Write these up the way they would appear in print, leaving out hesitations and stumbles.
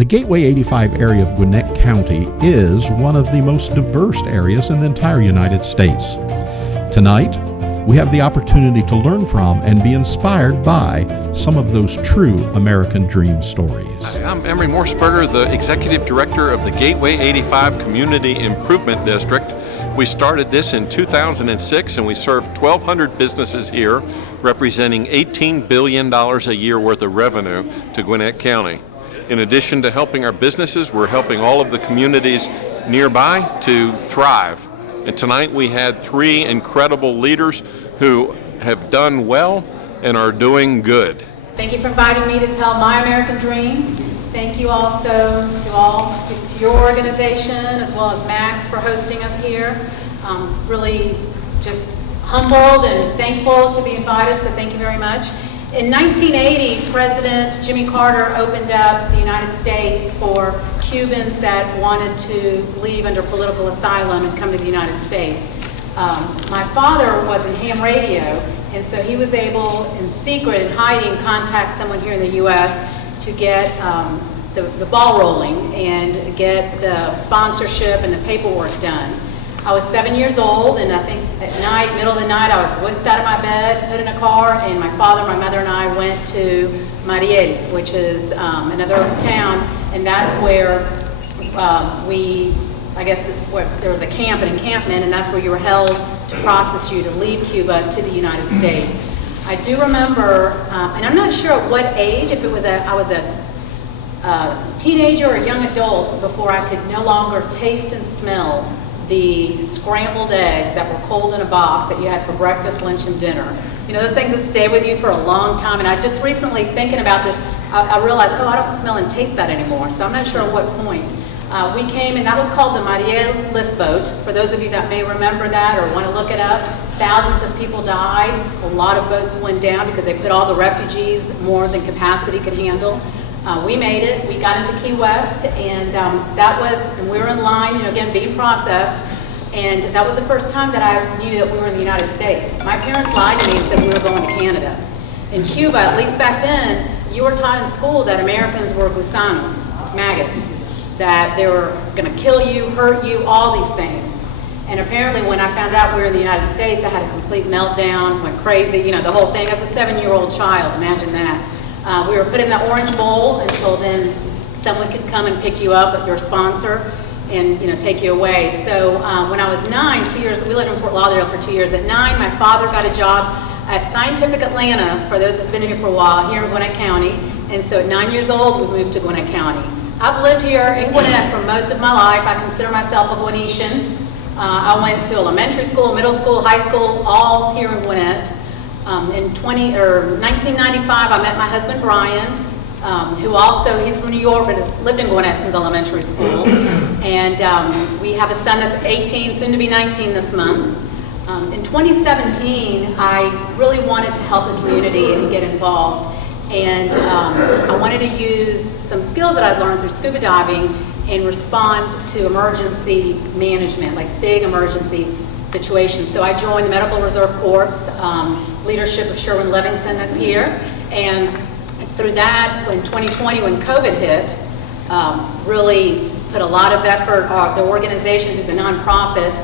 The Gateway 85 area of Gwinnett County is one of the most diverse areas in the entire United States. Tonight, we have the opportunity to learn from and be inspired by some of those true American dream stories. Hi, I'm Emory Morsberger, the Executive Director of the Gateway 85 Community Improvement District. We started this in 2006 and we serve 1,200 businesses here, representing $18 billion a year worth of revenue to Gwinnett County. In addition to helping our businesses, we're helping all of the communities nearby to thrive. And tonight we had 3 incredible leaders who have done well and are doing good. Thank you for inviting me to tell my American dream. Thank you also to your organization as well as Max for hosting us here. Really just humbled and thankful to be invited, so thank you very much. In 1980, President Jimmy Carter opened up the United States for Cubans that wanted to leave under political asylum and come to the United States. My father was in ham radio, and so he was able, in secret and hiding, contact someone here in the U.S. to get the ball rolling and get the sponsorship and the paperwork done. I was 7 years old, and I think at night, middle of the night, I was whisked out of my bed, put in a car, and my father, my mother, and I went to Mariel, which is another town, and that's where there was a camp, an encampment, and that's where you were held to process you to leave Cuba to the United States. I do remember, and I'm not sure at what age, if it was I was a teenager or a young adult before I could no longer taste and smell the scrambled eggs that were cold in a box that you had for breakfast, lunch, and dinner. You know, those things that stay with you for a long time. And I just recently, thinking about this, I realized, I don't smell and taste that anymore. So I'm not sure at what point. We came, and that was called the Mariel lift boat. For those of you that may remember that or want to look it up, thousands of people died. A lot of boats went down because they put all the refugees more than capacity could handle. We made it. We got into Key West, and we were in line, again, being processed, and that was the first time that I knew that we were in the United States. My parents lied to me and said we were going to Canada. In Cuba, at least back then, you were taught in school that Americans were gusanos, maggots, that they were going to kill you, hurt you, all these things. And apparently when I found out we were in the United States, I had a complete meltdown, went crazy, the whole thing. As a 7-year-old child, imagine that. We were put in the orange bowl until then someone could come and pick you up, your sponsor, and take you away. So when I was 9, 2 years, we lived in Fort Lauderdale for 2 years. At 9, my father got a job at Scientific Atlanta, for those that have been here for a while, here in Gwinnett County. And so at 9 years old, we moved to Gwinnett County. I've lived here in Gwinnett for most of my life. I consider myself a Gwinnetian. I went to elementary school, middle school, high school, all here in Gwinnett. In 1995, I met my husband, Brian, who also, he's from New York, but has lived in Gwinnett since elementary school. And we have a son that's 18, soon to be 19 this month. In 2017, I really wanted to help the community and get involved. And I wanted to use some skills that I'd learned through scuba diving and respond to emergency management, like big emergency situations. So I joined the Medical Reserve Corps, leadership of Sherwin Livingston that's here. And through that, in 2020, when COVID hit, really put a lot of effort. The organization, who's a nonprofit,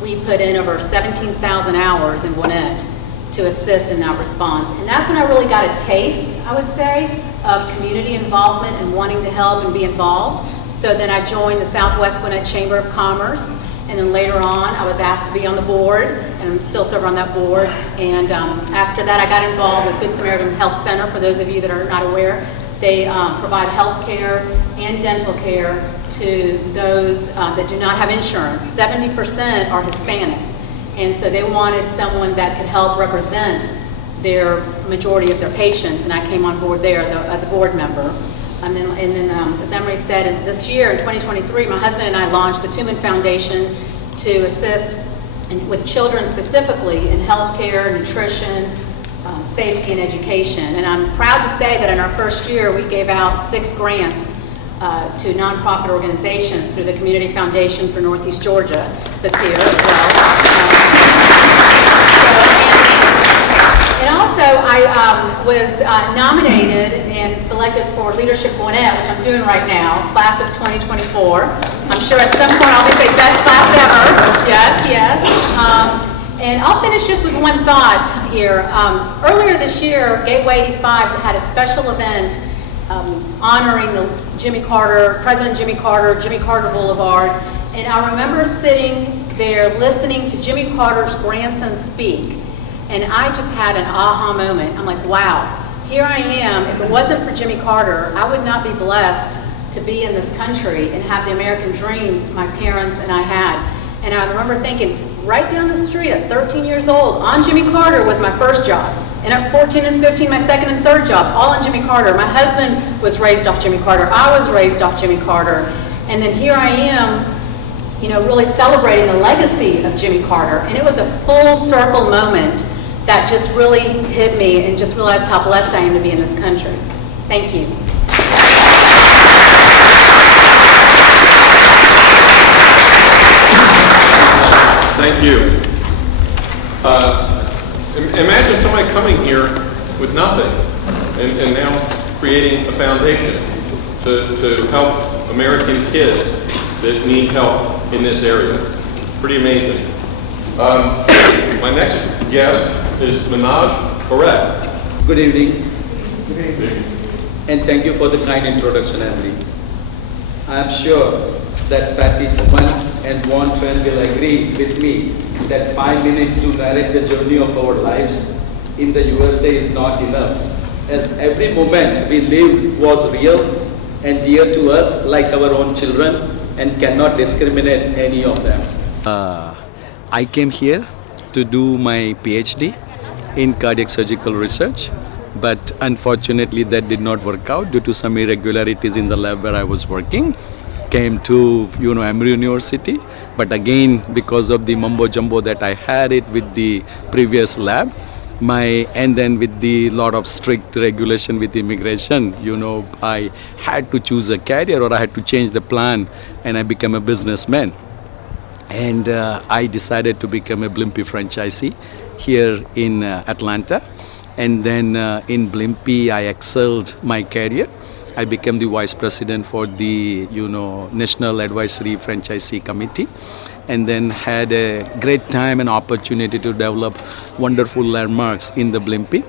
we put in over 17,000 hours in Gwinnett to assist in that response. And that's when I really got a taste, I would say, of community involvement and wanting to help and be involved. So then I joined the Southwest Gwinnett Chamber of Commerce, and then later on I was asked to be on the board, and I'm still serving on that board. And after that I got involved with Good Samaritan Health Center. For those of you that are not aware, they provide health care and dental care to those that do not have insurance. 70% are Hispanics. And so they wanted someone that could help represent their majority of their patients, and I came on board there as a board member. And then as Emory said, this year in 2023, my husband and I launched the Tuman Foundation to assist with children specifically in healthcare, nutrition, safety, and education. And I'm proud to say that in our first year, we gave out 6 grants to nonprofit organizations through the Community Foundation for Northeast Georgia that's here as well. And also, I was nominated and selected for Leadership Gwinnett, which I'm doing right now, class of 2024. I'm sure at some point I'll be saying best class ever. Yes, yes. And I'll finish just with one thought here. Earlier this year, Gateway 85 had a special event honoring the President Jimmy Carter Boulevard. And I remember sitting there listening to Jimmy Carter's grandson speak. And I just had an aha moment. I'm like, wow, here I am. If it wasn't for Jimmy Carter, I would not be blessed to be in this country and have the American dream my parents and I had. And I remember thinking, right down the street at 13 years old, on Jimmy Carter was my first job. And at 14 and 15, my second and third job, all on Jimmy Carter. My husband was raised off Jimmy Carter. I was raised off Jimmy Carter. And then here I am, you know, really celebrating the legacy of Jimmy Carter. And it was a full circle moment that just really hit me and just realized how blessed I am to be in this country. Thank you. Thank you. Imagine somebody coming here with nothing and now creating a foundation to help American kids that need help in this area. Pretty amazing. My next guest is Manoj Parekh. Good evening. Good evening. And thank you for the kind introduction, Emily. I am sure that Patty and Von Tran will agree with me that 5 minutes to narrate the journey of our lives in the USA is not enough, as every moment we lived was real and dear to us like our own children and cannot discriminate any of them. I came here to do my PhD in cardiac surgical research, but unfortunately that did not work out due to some irregularities in the lab where I was working. Came to Emory University, but again because of the mumbo jumbo that I had it with the previous lab, and then with the lot of strict regulation with immigration, I had to choose a career or I had to change the plan, and I became a businessman. And I decided to become a Blimpie franchisee here in Atlanta. And then in Blimpie, I excelled my career. I became the vice president for the National Advisory Franchisee Committee, and then had a great time and opportunity to develop wonderful landmarks in the Blimpie.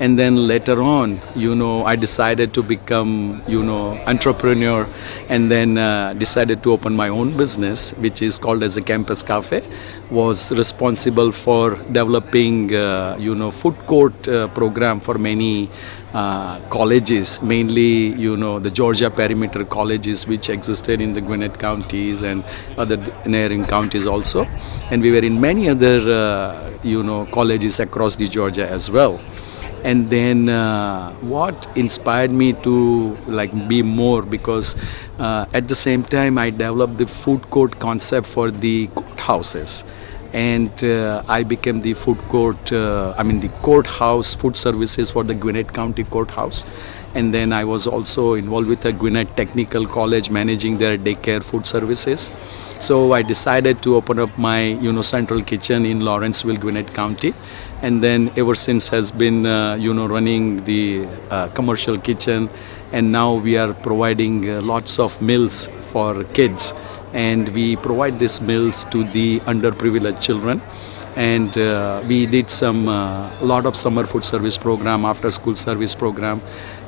And then later on, I decided to become, entrepreneur, and then decided to open my own business, which is called as a Campus Cafe. Was responsible for developing, food court program for many colleges, mainly, the Georgia perimeter colleges, which existed in the Gwinnett counties and other neighboring counties also. And we were in many other, colleges across the Georgia as well. And then what inspired me to be more, because at the same time I developed the food court concept for the courthouses, and I became the the courthouse food services for the Gwinnett County Courthouse. And then I was also involved with the Gwinnett Technical College, managing their daycare food services. So I decided to open up my central kitchen in Lawrenceville, Gwinnett County, and then ever since has been running the commercial kitchen. And now we are providing lots of meals for kids, and we provide these meals to the underprivileged children. And we did some lot of summer food service program, after school service program,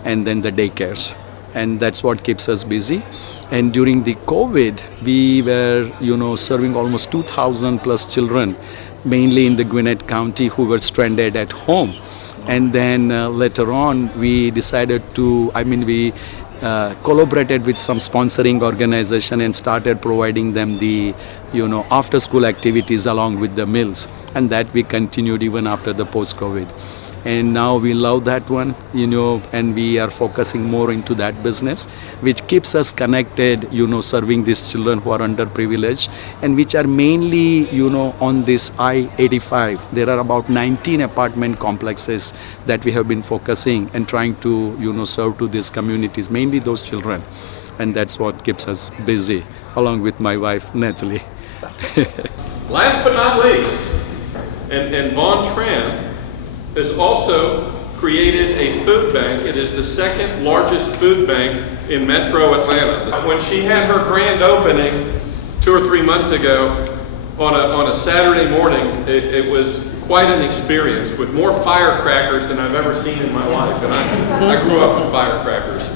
and then the daycares. And that's what keeps us busy. And during the COVID, we were, serving almost 2,000 plus children, mainly in the Gwinnett County, who were stranded at home. And then later on, we decided to, we collaborated with some sponsoring organization and started providing them the, after school activities along with the meals. And that we continued even after the post-COVID. And now we love that one, and we are focusing more into that business, which keeps us connected, serving these children who are underprivileged, and which are mainly, on this I-85. There are about 19 apartment complexes that we have been focusing and trying to, serve to these communities, mainly those children. And that's what keeps us busy, along with my wife, Natalie. Last but not least, and Von Tran has also created a food bank. It is the second largest food bank in metro Atlanta. When she had her grand opening 2 or 3 months ago on a Saturday morning, it was quite an experience with more firecrackers than I've ever seen in my life. And I grew up with firecrackers.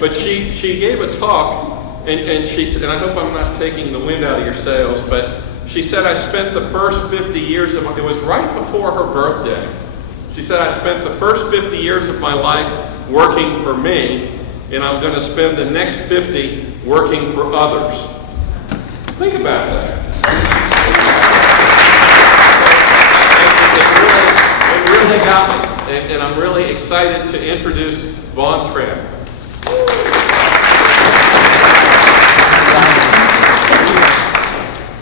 But she gave a talk, and she said, and I hope I'm not taking the wind out of your sails, but she said, I spent the first 50 years of my, it was right before her birthday. She said, I spent the first 50 years of my life working for me, and I'm going to spend the next 50 working for others. Think about that. It really got me, and I'm really excited to introduce Vaughn Tran.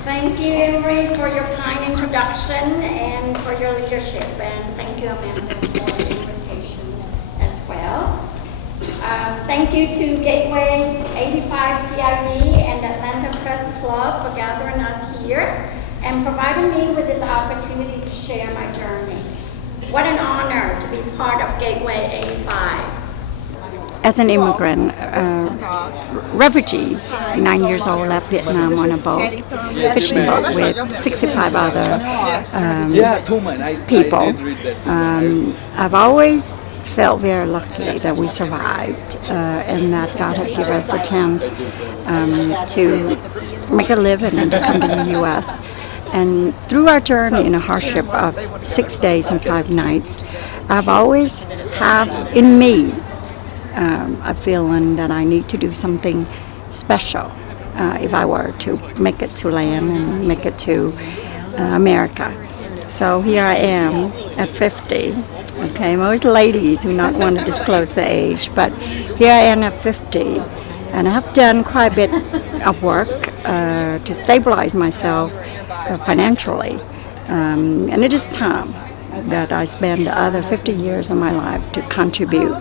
Thank you, Emory, for your kind introduction and for your leadership. And thank you, Amanda, for the invitation as well. Thank you to Gateway 85 CID and Atlanta Press Club for gathering us here and providing me with this opportunity to share my journey. What an honor to be part of Gateway 85. As an immigrant, refugee, 9 years old, left Vietnam on a boat, fishing boat with 65 other people. I've always felt very lucky that we survived and that God had given us a chance to make a living and to come to the U.S. And through our journey in a hardship of 6 days and 5 nights, I've always had in me a feeling that I need to do something special if I were to make it to land and make it to America. So here I am at 50. Okay, most ladies do not want to disclose the age, but here I am at 50, and I have done quite a bit of work to stabilize myself financially, and it is time that I spend the other 50 years of my life to contribute,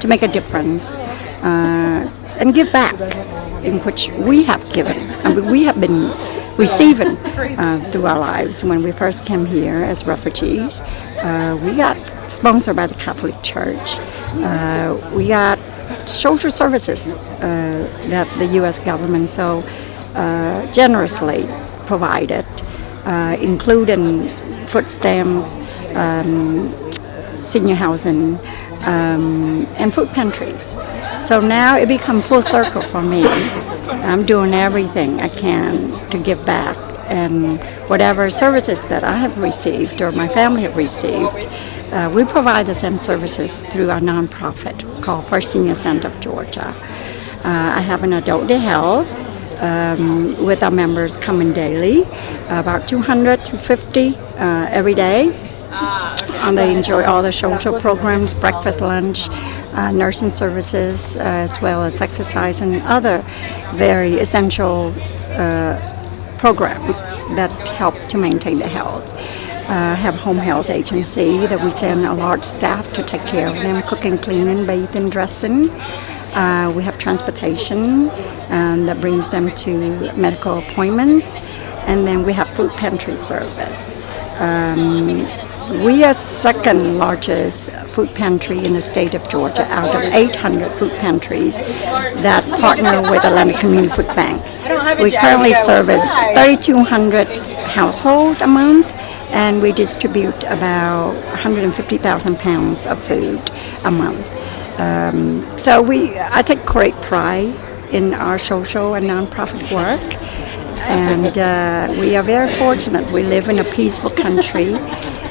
to make a difference, and give back, in which we have given. I mean, we have been receiving through our lives. When we first came here as refugees, we got sponsored by the Catholic Church. We got social services that the U.S. government so generously provided, including food stamps, senior housing, and food pantries. So now it becomes full circle for me. I'm doing everything I can to give back, and whatever services that I have received or my family have received, we provide the same services through our nonprofit called First Senior Center of Georgia. I have an adult day health with our members coming daily, about 200 to 50 every day. And they enjoy all the social programs, breakfast, lunch, nursing services, as well as exercise and other very essential programs that help to maintain the health. Have home health agency that we send a large staff to take care of them, cooking, cleaning, bathing, dressing. We have transportation that brings them to medical appointments, and then we have food pantry service. We are second largest food pantry in the state of Georgia out of 800 food pantries that partner with Atlanta Community Food Bank. We currently service 3,200 households a month, and we distribute about 150,000 pounds of food a month. So I take great pride in our social and nonprofit work, and we are very fortunate. We live in a peaceful country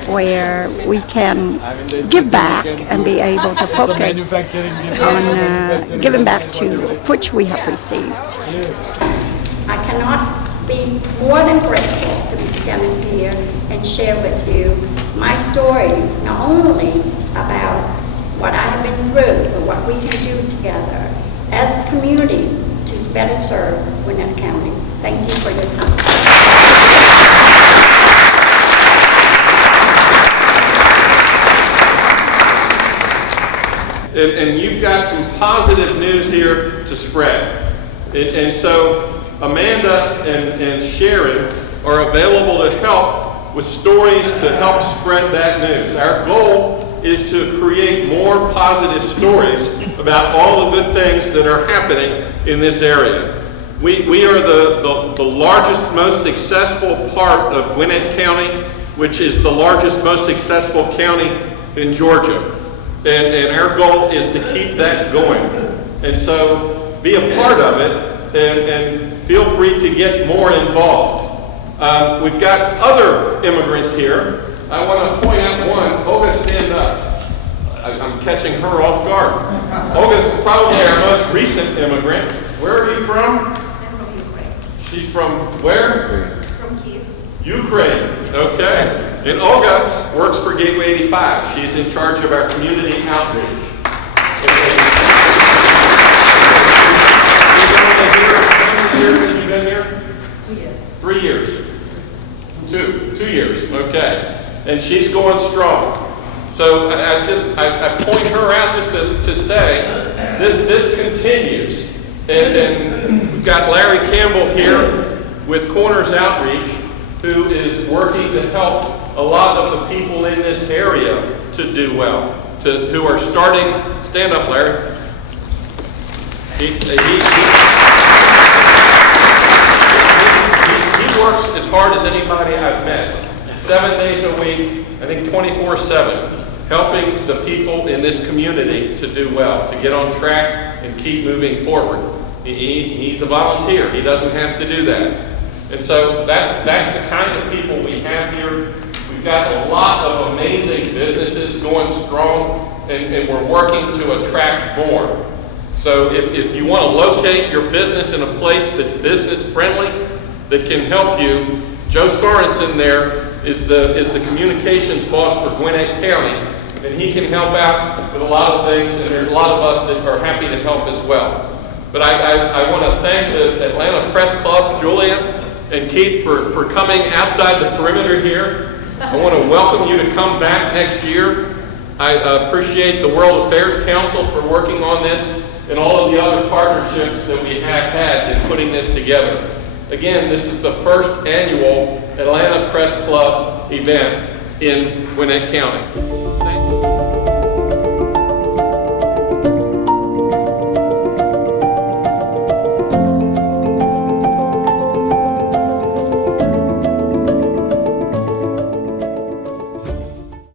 where we can give back and be able to focus on giving back to which we have received. I cannot be more than grateful to be standing here and share with you my story, not only about what I have been through, but what we can do together as a community to better serve Gwinnett County. Thank you for your time. And you've got some positive news here to spread. And so Amanda and Sharon are available to help with stories to help spread that news. Our goal is to create more positive stories about all the good things that are happening in this area. We are the largest, most successful part of Gwinnett County, which is the largest, most successful county in Georgia. And our goal is to keep that going. And so be a part of it and feel free to get more involved. We've got other immigrants here. I want to point out one. Olga, stand up. I'm catching her off guard. Olga's probably our most recent immigrant. Where are you from? I'm from Ukraine. She's from where? From Kyiv. Ukraine. Okay. And Olga works for Gateway 85. She's in charge of our community outreach. How many years have you been here? 2 years. 3 years. 2 years. Okay. And she's going strong. So I point her out just to say this continues. And we've got Larry Campbell here with Corners Outreach, who is working to help a lot of the people in this area to do well, who are starting. Stand up, Larry. He works as hard as anybody I've met. 7 days a week, I think 24/7, helping the people in this community to do well, to get on track and keep moving forward. He's a volunteer. He doesn't have to do that. And so that's the kind of people we have here. We've got a lot of amazing businesses going strong, and we're working to attract more. So if you want to locate your business in a place that's business friendly, that can help you, Joe Sorensen there is the communications boss for Gwinnett County, and he can help out with a lot of things, and there's a lot of us that are happy to help as well. But I want to thank the Atlanta Press Club, Julia and Keith, for coming outside the perimeter here. I want to welcome you to come back next year. I appreciate the World Affairs Council for working on this and all of the other partnerships that we have had in putting this together. Again, this is the first annual Atlanta Press Club event in Gwinnett County.